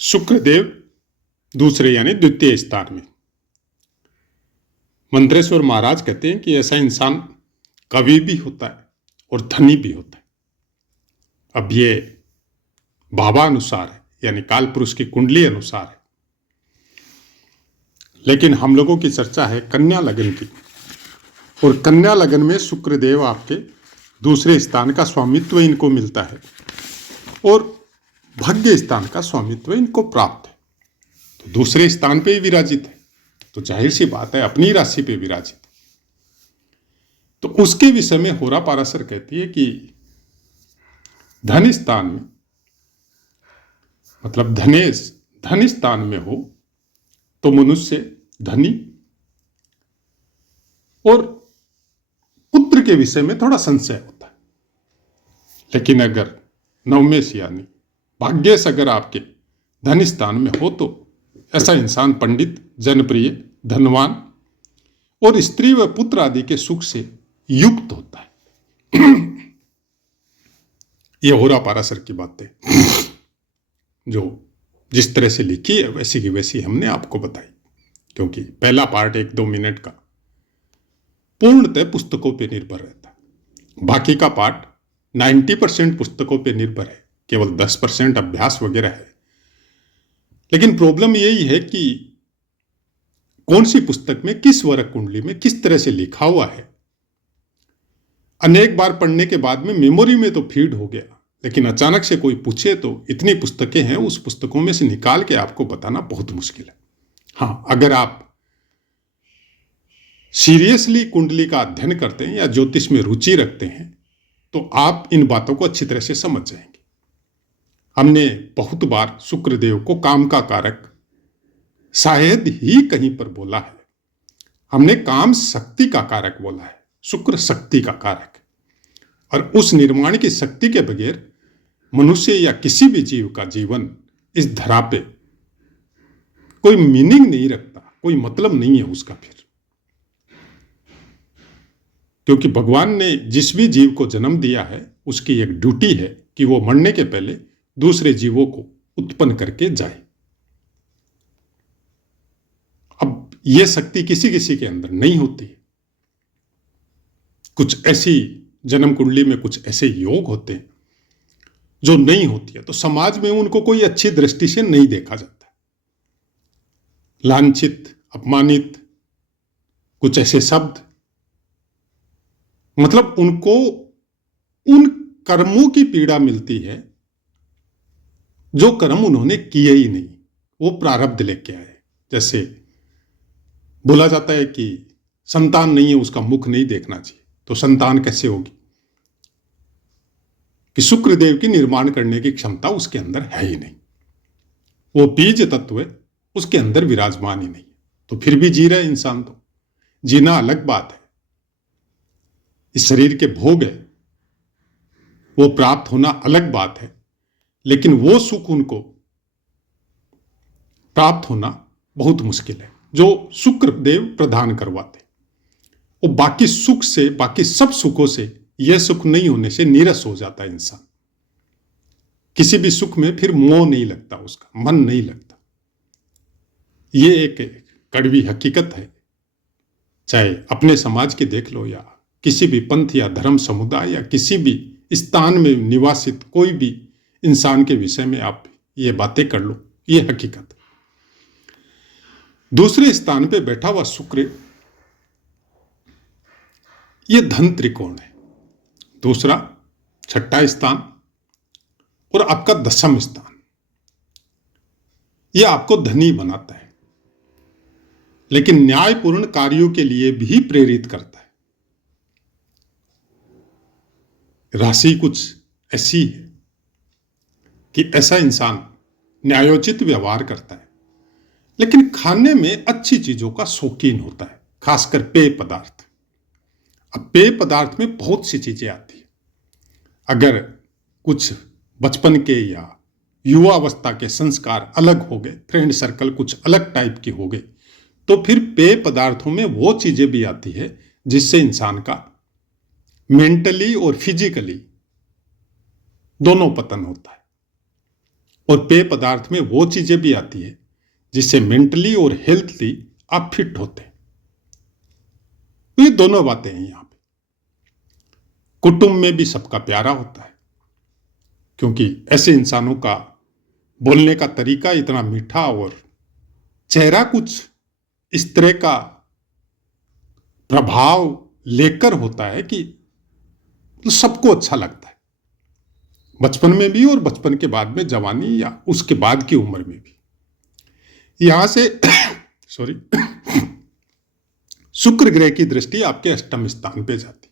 शुक्रदेव दूसरे यानी द्वितीय स्थान में। मंत्रेश्वर महाराज कहते हैं कि ऐसा इंसान कवि भी होता है और धनी भी होता है। अब ये भावानुसार है, यानी काल पुरुष की कुंडली अनुसार है। लेकिन हम लोगों की चर्चा है कन्या लगन की, और कन्या लगन में शुक्रदेव आपके दूसरे स्थान का स्वामित्व इनको मिलता है और भाग्य स्थान का स्वामित्व इनको प्राप्त है। तो दूसरे स्थान पे ही विराजित है, तो जाहिर सी बात है अपनी राशि पे विराजित है। तो उसके विषय में होरा पाराशर कहती है कि धन स्थान में, मतलब धन स्थान में हो तो मनुष्य धनी, और पुत्र के विषय में थोड़ा संशय होता है। लेकिन अगर नवमेश यानी भाग्येश अगर आपके धन स्थान में हो तो ऐसा इंसान पंडित, जनप्रिय, धनवान और स्त्री व पुत्र आदि के सुख से युक्त होता है। यह होरा पाराशर की बातें जो जिस तरह से लिखी है वैसी की वैसी हमने आपको बताई, क्योंकि पहला पार्ट 1-2 मिनट का पूर्णतः पुस्तकों पे निर्भर रहता है। बाकी का पार्ट 90% पुस्तकों पे निर्भर है, केवल 10% अभ्यास वगैरह है। लेकिन प्रॉब्लम यही है कि कौन सी पुस्तक में किस वर्ग कुंडली में किस तरह से लिखा हुआ है। अनेक बार पढ़ने के बाद में मेमोरी में तो फीड हो गया, लेकिन अचानक से कोई पूछे तो इतनी पुस्तकें हैं, उस पुस्तकों में से निकाल के आपको बताना बहुत मुश्किल है। हाँ, अगर आप सीरियसली कुंडली का अध्ययन करते हैं या ज्योतिष में रुचि रखते हैं तो आप इन बातों को अच्छी तरह से समझ जाएंगे। हमने बहुत बार शुक्रदेव को काम का कारक शायद ही कहीं पर बोला है। हमने काम शक्ति का कारक बोला है, शुक्र शक्ति का कारक, और उस निर्माण की शक्ति के बगैर मनुष्य या किसी भी जीव का जीवन इस धरा पे कोई मीनिंग नहीं रखता, कोई मतलब नहीं है उसका फिर। क्योंकि भगवान ने जिस भी जीव को जन्म दिया है उसकी एक ड्यूटी है कि वो मरने के पहले दूसरे जीवों को उत्पन्न करके जाए। अब यह शक्ति किसी किसी के अंदर नहीं होती है। कुछ ऐसी जन्म कुंडली में कुछ ऐसे योग होते हैं जो नहीं होती है, तो समाज में उनको कोई अच्छी दृष्टि से नहीं देखा जाता, लांछित, अपमानित, कुछ ऐसे शब्द, मतलब उनको उन कर्मों की पीड़ा मिलती है जो कर्म उन्होंने किए ही नहीं, वो प्रारब्ध लेके आए। जैसे बोला जाता है कि संतान नहीं है उसका मुख नहीं देखना चाहिए, तो संतान कैसे होगी कि शुक्रदेव की निर्माण करने की क्षमता उसके अंदर है ही नहीं, वो बीज तत्व उसके अंदर विराजमान ही नहीं, तो फिर भी जी रहा है इंसान। तो जीना अलग बात है, इस शरीर के भोग है वो प्राप्त होना अलग बात है, लेकिन वो सुख उनको प्राप्त होना बहुत मुश्किल है जो शुक्रदेव प्रदान करवाते। वो बाकी सुख से, बाकी सब सुखों से यह सुख नहीं होने से नीरस हो जाता है इंसान। किसी भी सुख में फिर मोह नहीं लगता, उसका मन नहीं लगता। ये एक कड़वी हकीकत है, चाहे अपने समाज की देख लो या किसी भी पंथ या धर्म समुदाय या किसी भी स्थान में निवासित कोई भी इंसान के विषय में आप ये बातें कर लो, ये हकीकत। दूसरे स्थान पे बैठा हुआ शुक्र ये धन त्रिकोण है, दूसरा छठा स्थान और आपका 10वां स्थान, यह आपको धनी बनाता है, लेकिन न्यायपूर्ण कार्यों के लिए भी प्रेरित करता है। राशि कुछ ऐसी है कि ऐसा इंसान न्यायोचित व्यवहार करता है, लेकिन खाने में अच्छी चीजों का शौकीन होता है, खासकर पेय पदार्थ। अब पेय पदार्थ में बहुत सी चीजें आती है। अगर कुछ बचपन के या युवावस्था के संस्कार अलग हो गए, फ्रेंड सर्कल कुछ अलग टाइप की हो गई, तो फिर पेय पदार्थों में वो चीजें भी आती है जिससे इंसान का मेंटली और फिजिकली दोनों पतन होता है। और पेय पदार्थ में वो चीजें भी आती है जिससे मेंटली और हेल्थली आप फिट होते हैं। तो ये दोनों बातें हैं यहां पे। कुटुंब में भी सबका प्यारा होता है, क्योंकि ऐसे इंसानों का बोलने का तरीका इतना मीठा और चेहरा कुछ इस तरह का प्रभाव लेकर होता है कि सबको अच्छा लगता है, बचपन में भी और बचपन के बाद में, जवानी या उसके बाद की उम्र में भी। यहां से सॉरी शुक्र ग्रह की दृष्टि आपके अष्टम स्थान पे जाती।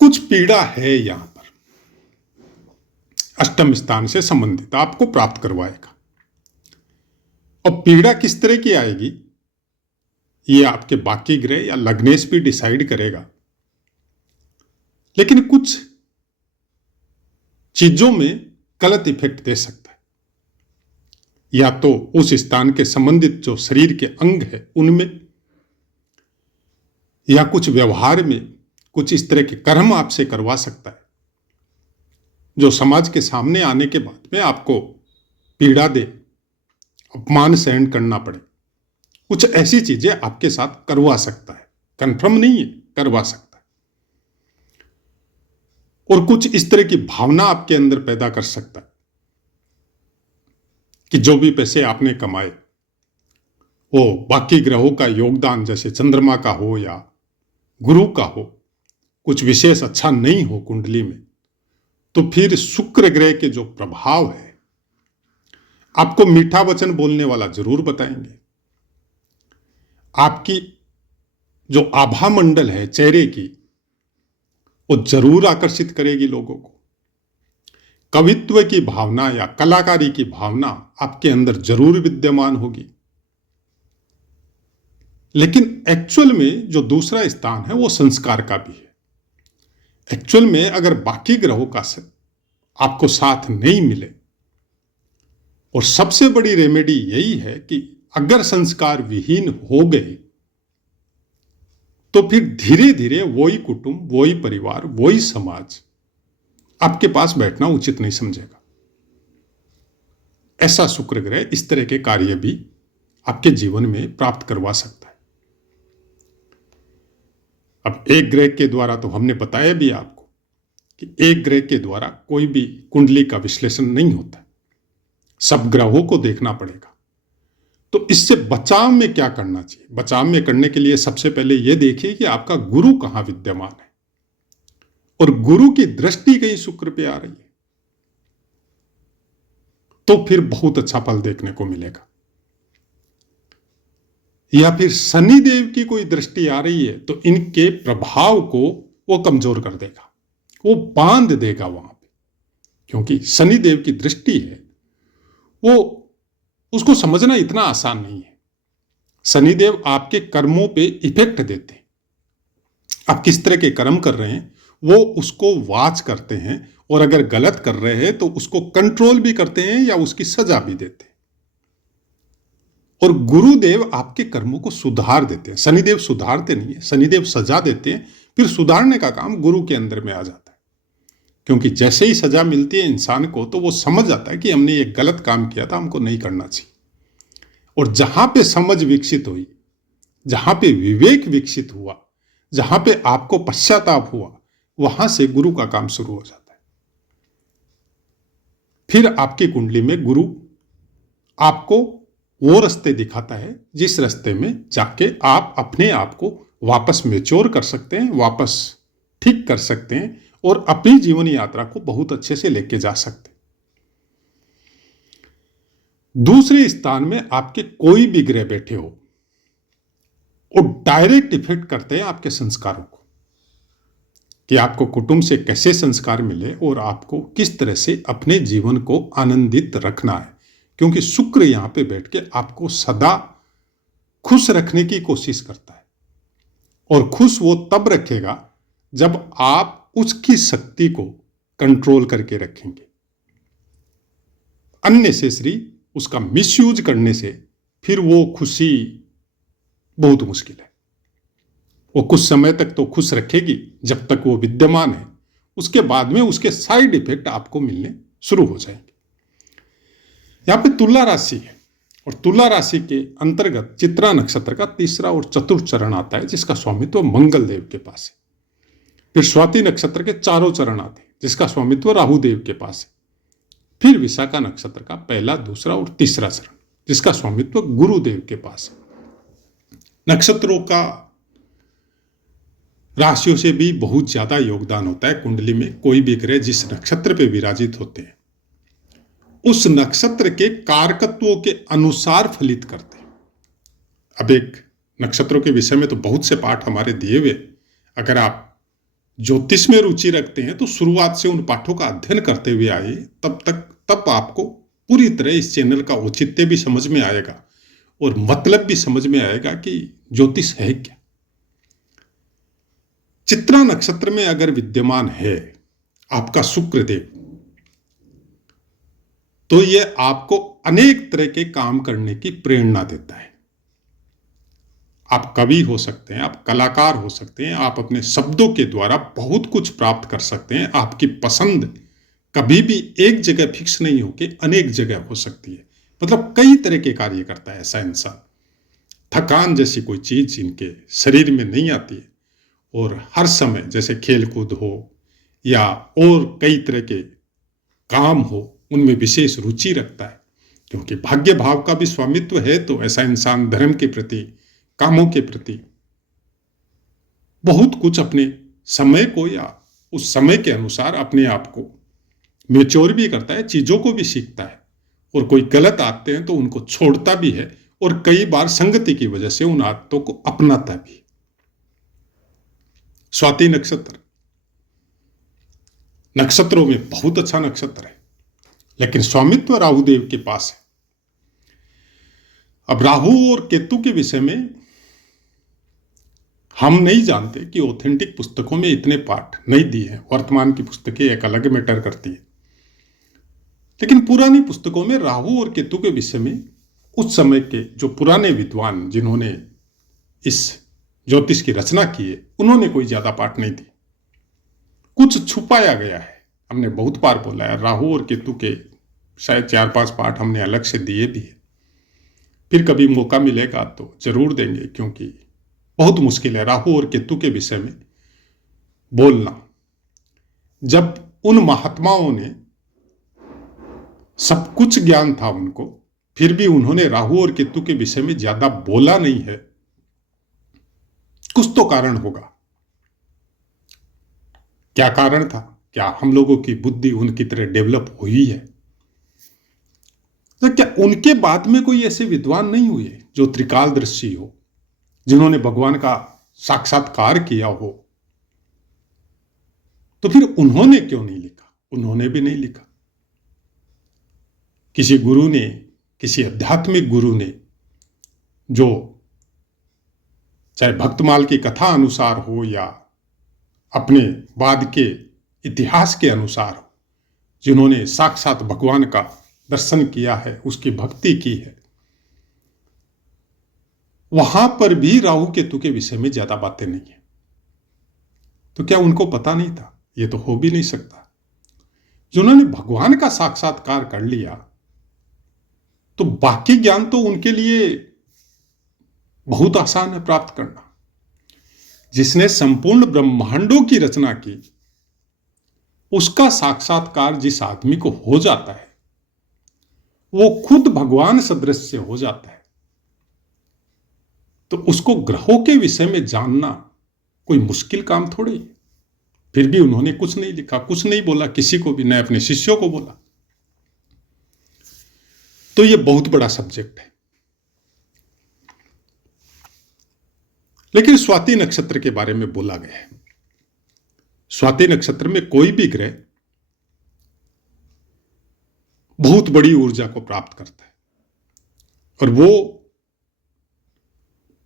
कुछ पीड़ा है यहां पर, अष्टम स्थान से संबंधित आपको प्राप्त करवाएगा। और पीड़ा किस तरह की आएगी ये आपके बाकी ग्रह या लग्नेश भी डिसाइड करेगा, लेकिन कुछ चीजों में गलत इफेक्ट दे सकता है। या तो उस स्थान के संबंधित जो शरीर के अंग है उनमें, या कुछ व्यवहार में कुछ इस तरह के कर्म आपसे करवा सकता है जो समाज के सामने आने के बाद में आपको पीड़ा दे, अपमान सहन करना पड़े। कुछ ऐसी चीजें आपके साथ करवा सकता है, कंफर्म नहीं है, करवा सकता है। और कुछ इस तरह की भावना आपके अंदर पैदा कर सकता है कि जो भी पैसे आपने कमाए वो बाकी ग्रहों का योगदान, जैसे चंद्रमा का हो या गुरु का हो, कुछ विशेष अच्छा नहीं हो कुंडली में, तो फिर शुक्र ग्रह के जो प्रभाव है आपको मीठा वचन बोलने वाला जरूर बताएंगे। आपकी जो आभा मंडल है चेहरे की, वो जरूर आकर्षित करेगी लोगों को। कवित्व की भावना या कलाकारी की भावना आपके अंदर जरूर विद्यमान होगी। लेकिन एक्चुअल में जो दूसरा स्थान है वो संस्कार का भी है। एक्चुअल में अगर बाकी ग्रहों का आपको साथ नहीं मिले, और सबसे बड़ी रेमेडी यही है कि अगर संस्कार विहीन हो गए तो फिर धीरे धीरे वही कुटुंब, वही परिवार, वही समाज आपके पास बैठना उचित नहीं समझेगा। ऐसा शुक्र ग्रह इस तरह के कार्य भी आपके जीवन में प्राप्त करवा सकता है। अब एक ग्रह के द्वारा तो हमने बताया भी आपको कि एक ग्रह के द्वारा कोई भी कुंडली का विश्लेषण नहीं होता, सब ग्रहों को देखना पड़ेगा। तो इससे बचाव में क्या करना चाहिए? बचाव में करने के लिए सबसे पहले यह देखिए कि आपका गुरु कहां विद्यमान है, और गुरु की दृष्टि कहीं शुक्र पे आ रही है तो फिर बहुत अच्छा फल देखने को मिलेगा। या फिर शनिदेव की कोई दृष्टि आ रही है तो इनके प्रभाव को वो कमजोर कर देगा, वो बांध देगा वहां पे, क्योंकि शनिदेव की दृष्टि है वो, उसको समझना इतना आसान नहीं है। शनिदेव आपके कर्मों पे इफेक्ट देते हैं, आप किस तरह के कर्म कर रहे हैं वो उसको वाच करते हैं, और अगर गलत कर रहे हैं तो उसको कंट्रोल भी करते हैं या उसकी सजा भी देते हैं। और गुरुदेव आपके कर्मों को सुधार देते हैं। शनिदेव सुधारते नहीं है, शनिदेव सजा देते हैं, फिर सुधारने का काम गुरु के अंदर में आ जाता है। क्योंकि जैसे ही सजा मिलती है इंसान को तो वो समझ जाता है कि हमने ये गलत काम किया था, हमको नहीं करना चाहिए। और जहां पे समझ विकसित हुई, जहां पे विवेक विकसित हुआ, जहां पे आपको पश्चाताप हुआ, वहां से गुरु का काम शुरू हो जाता है। फिर आपकी कुंडली में गुरु आपको वो रास्ते दिखाता है जिस रास्ते में जाके आप अपने आप को वापस मैच्योर कर सकते हैं, वापस ठीक कर सकते हैं, और अपनी जीवन यात्रा को बहुत अच्छे से लेके जा सकते हैं। दूसरे स्थान में आपके कोई भी ग्रह बैठे हो, वो डायरेक्ट इफेक्ट करते हैं आपके संस्कारों को, कि आपको कुटुंब से कैसे संस्कार मिले और आपको किस तरह से अपने जीवन को आनंदित रखना है। क्योंकि शुक्र यहां पे बैठ के आपको सदा खुश रखने की कोशिश करता है, और खुश वो तब रखेगा जब आप उसकी शक्ति को कंट्रोल करके रखेंगे। अननेसेसरी उसका मिसयूज करने से फिर वो खुशी बहुत मुश्किल है। वो कुछ समय तक तो खुश रखेगी जब तक वो विद्यमान है, उसके बाद में उसके साइड इफेक्ट आपको मिलने शुरू हो जाएंगे। यहां पे तुला राशि है और तुला राशि के अंतर्गत चित्रा नक्षत्र का तीसरा और चतुर्थ चरण आता है, जिसका स्वामित्व मंगल देव के पास है। फिर स्वाति नक्षत्र के चारों चरण आते हैं, जिसका स्वामित्व राहु देव के पास है। फिर विशाखा नक्षत्र का पहला, दूसरा और तीसरा चरण, जिसका स्वामित्व गुरुदेव के पास है। नक्षत्रों का राशियों से भी बहुत ज्यादा योगदान होता है कुंडली में। कोई भी ग्रह जिस नक्षत्र पे विराजित होते हैं उस नक्षत्र के कारकत्वों के अनुसार फलित करते हैं। अब एक नक्षत्रों के विषय में तो बहुत से पाठ हमारे दिए हुए, अगर आप ज्योतिष में रुचि रखते हैं तो शुरुआत से उन पाठों का अध्ययन करते हुए आए, तब आपको पूरी तरह इस चैनल का औचित्य भी समझ में आएगा और मतलब भी समझ में आएगा कि ज्योतिष है क्या। चित्रा नक्षत्र में अगर विद्यमान है आपका शुक्र देव, तो यह आपको अनेक तरह के काम करने की प्रेरणा देता है। आप कवि हो सकते हैं, आप कलाकार हो सकते हैं, आप अपने शब्दों के द्वारा बहुत कुछ प्राप्त कर सकते हैं। आपकी पसंद कभी भी एक जगह फिक्स नहीं होके अनेक जगह हो सकती है। मतलब कई तरह के कार्य करता है ऐसा इंसान। थकान जैसी कोई चीज इनके शरीर में नहीं आती है और हर समय जैसे खेल कूद हो या और कई तरह के काम हो, उनमें विशेष रुचि रखता है। क्योंकि भाग्य भाव का भी स्वामित्व है, तो ऐसा इंसान धर्म के प्रति, कामों के प्रति बहुत कुछ अपने समय को या उस समय के अनुसार अपने आप को मैच्योर भी करता है, चीजों को भी सीखता है और कोई गलत आते हैं तो उनको छोड़ता भी है और कई बार संगति की वजह से उन आदतों को अपनाता भी। स्वाति नक्षत्र नक्षत्रों में बहुत अच्छा नक्षत्र है, लेकिन स्वामित्व राहुदेव के पास है। अब राहु और केतु के विषय में हम नहीं जानते कि ऑथेंटिक पुस्तकों में इतने पाठ नहीं दिए हैं। वर्तमान की पुस्तकें एक अलग मैटर करती है, लेकिन पुरानी पुस्तकों में राहु और केतु के विषय में उस समय के जो पुराने विद्वान जिन्होंने इस ज्योतिष की रचना की है, उन्होंने कोई ज्यादा पाठ नहीं दिए। कुछ छुपाया गया है। हमने बहुत बार बोला है, राहु और केतु के शायद 4-5 पाठ हमने अलग से दिए भी है। फिर कभी मौका मिलेगा तो जरूर देंगे, क्योंकि बहुत मुश्किल है राहु और केतु के विषय में बोलना। जब उन महात्माओं ने सब कुछ ज्ञान था उनको, फिर भी उन्होंने राहु और केतु के विषय में ज्यादा बोला नहीं है, कुछ तो कारण होगा। क्या कारण था? क्या हम लोगों की बुद्धि उनकी तरह डेवलप हुई है? तो क्या उनके बाद में कोई ऐसे विद्वान नहीं हुए जो त्रिकालदर्शी हो, जिन्होंने भगवान का साक्षात्कार किया हो? तो फिर उन्होंने क्यों नहीं लिखा? उन्होंने भी नहीं लिखा। किसी गुरु ने, किसी आध्यात्मिक गुरु ने, जो चाहे भक्तमाल की कथा अनुसार हो या अपने बाद के इतिहास के अनुसार हो, जिन्होंने साक्षात भगवान का दर्शन किया है, उसकी भक्ति की है, वहां पर भी राहु केतु के विषय में ज्यादा बातें नहीं है। तो क्या उनको पता नहीं था? ये तो हो भी नहीं सकता। जिन्होंने भगवान का साक्षात्कार कर लिया, तो बाकी ज्ञान तो उनके लिए बहुत आसान है प्राप्त करना। जिसने संपूर्ण ब्रह्मांडों की रचना की, उसका साक्षात्कार जिस आदमी को हो जाता है, वो खुद भगवान सदृश हो जाता है। तो उसको ग्रहों के विषय में जानना कोई मुश्किल काम थोड़ी है। फिर भी उन्होंने कुछ नहीं लिखा, कुछ नहीं बोला किसी को भी, न अपने शिष्यों को बोला। तो ये बहुत बड़ा सब्जेक्ट है। लेकिन स्वाति नक्षत्र के बारे में बोला गया है। स्वाति नक्षत्र में कोई भी ग्रह बहुत बड़ी ऊर्जा को प्राप्त करता है, और वो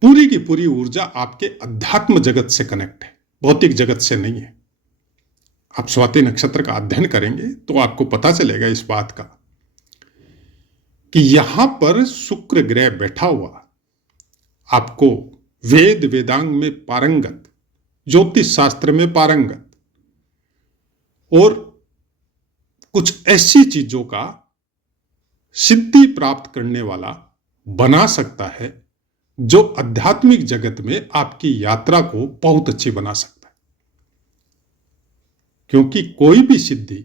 पूरी की पूरी ऊर्जा आपके अध्यात्म जगत से कनेक्ट है, भौतिक जगत से नहीं है। आप स्वाति नक्षत्र का अध्ययन करेंगे तो आपको पता चलेगा इस बात का कि यहां पर शुक्र ग्रह बैठा हुआ आपको वेद वेदांग में पारंगत, ज्योतिष शास्त्र में पारंगत और कुछ ऐसी चीजों का सिद्धि प्राप्त करने वाला बना सकता है, जो आध्यात्मिक जगत में आपकी यात्रा को बहुत अच्छी बना सकता है। क्योंकि कोई भी सिद्धि,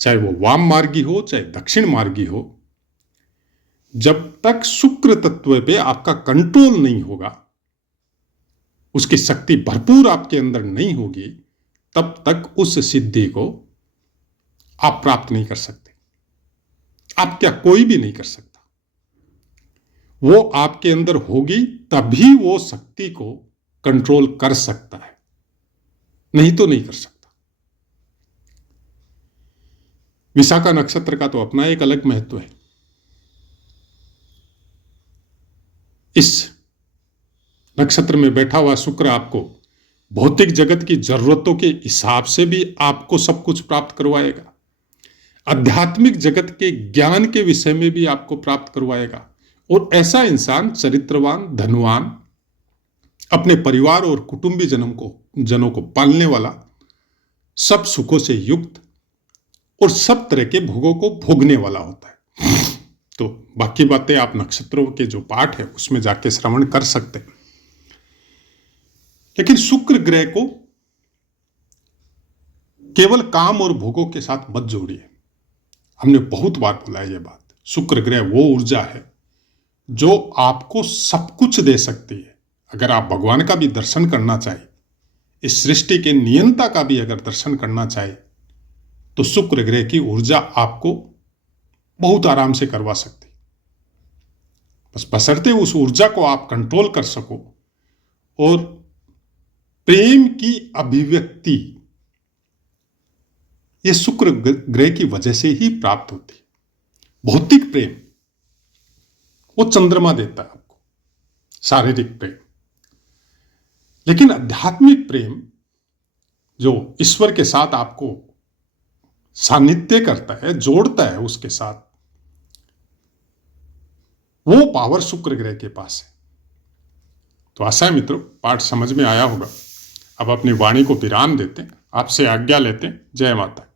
चाहे वो वाम मार्गी हो चाहे दक्षिण मार्गी हो, जब तक शुक्र तत्व पे आपका कंट्रोल नहीं होगा, उसकी शक्ति भरपूर आपके अंदर नहीं होगी, तब तक उस सिद्धि को आप प्राप्त नहीं कर सकते। आप क्या, कोई भी नहीं कर सकता। वो आपके अंदर होगी तभी वो शक्ति को कंट्रोल कर सकता है, नहीं तो नहीं कर सकता। विशाखा नक्षत्र का तो अपना एक अलग महत्व है। इस नक्षत्र में बैठा हुआ शुक्र आपको भौतिक जगत की जरूरतों के हिसाब से भी आपको सब कुछ प्राप्त करवाएगा, आध्यात्मिक जगत के ज्ञान के विषय में भी आपको प्राप्त करवाएगा। और ऐसा इंसान चरित्रवान, धनवान, अपने परिवार और कुटुंबी जनों को पालने वाला, सब सुखों से युक्त और सब तरह के भोगों को भोगने वाला होता है। तो बाकी बातें आप नक्षत्रों के जो पाठ है उसमें जाके श्रवण कर सकते हैं। लेकिन शुक्र ग्रह को केवल काम और भोगों के साथ मत जोड़िए। हमने बहुत बार बोला है ये बात। शुक्र ग्रह वो ऊर्जा है जो आपको सब कुछ दे सकती है। अगर आप भगवान का भी दर्शन करना चाहे, इस सृष्टि के नियंता का भी अगर दर्शन करना चाहे, तो शुक्र ग्रह की ऊर्जा आपको बहुत आराम से करवा सकती। बस बशर्ते उस ऊर्जा को आप कंट्रोल कर सको। और प्रेम की अभिव्यक्ति ये शुक्र ग्रह की वजह से ही प्राप्त होती है। भौतिक प्रेम वो चंद्रमा देता है आपको, शारीरिक प्रेम। लेकिन आध्यात्मिक प्रेम जो ईश्वर के साथ आपको सानिध्य करता है, जोड़ता है उसके साथ, वो पावर शुक्र ग्रह के पास है। तो आशा है मित्रों पाठ समझ में आया होगा। अब अपनी वाणी को विराम देते हैं, आपसे आज्ञा लेते हैं। जय माता।